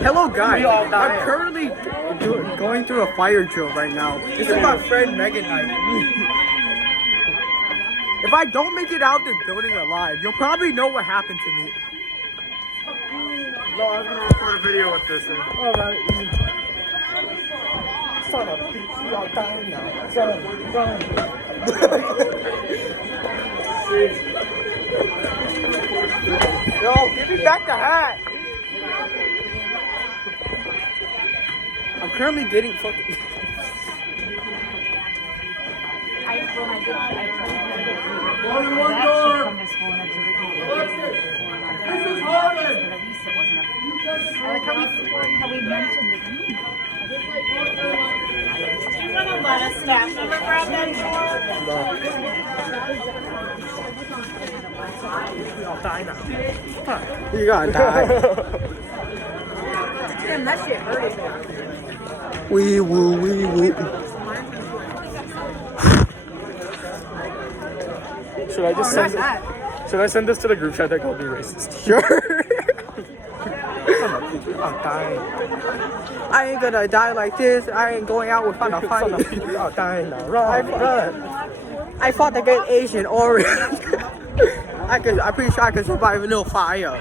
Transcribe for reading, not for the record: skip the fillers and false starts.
Hello, guys. We all die. I'm currently going through a fire drill right now. This is my friend Megan Knight. If I don't make it out of this building alive, you'll probably know what happened to me. No, I was gonna record a video with this thing. Alright. Son of a bitch, you all dying now. Yo, give me back the hat. I'm currently getting fucking. One door. This is Harvard. I like how we mentioned it. You want to let a staff member grab that I'll die now. You gotta die. Damn, that shit hurt. Wee woo, wee woo. Should I just send it? Should I send this to the group chat that called me racist? Sure. I'm dying. I ain't gonna die like this. I ain't going out without a fight. I'm dying now. Run. I fought against Asian Orange. I'm pretty sure I can survive a little fire.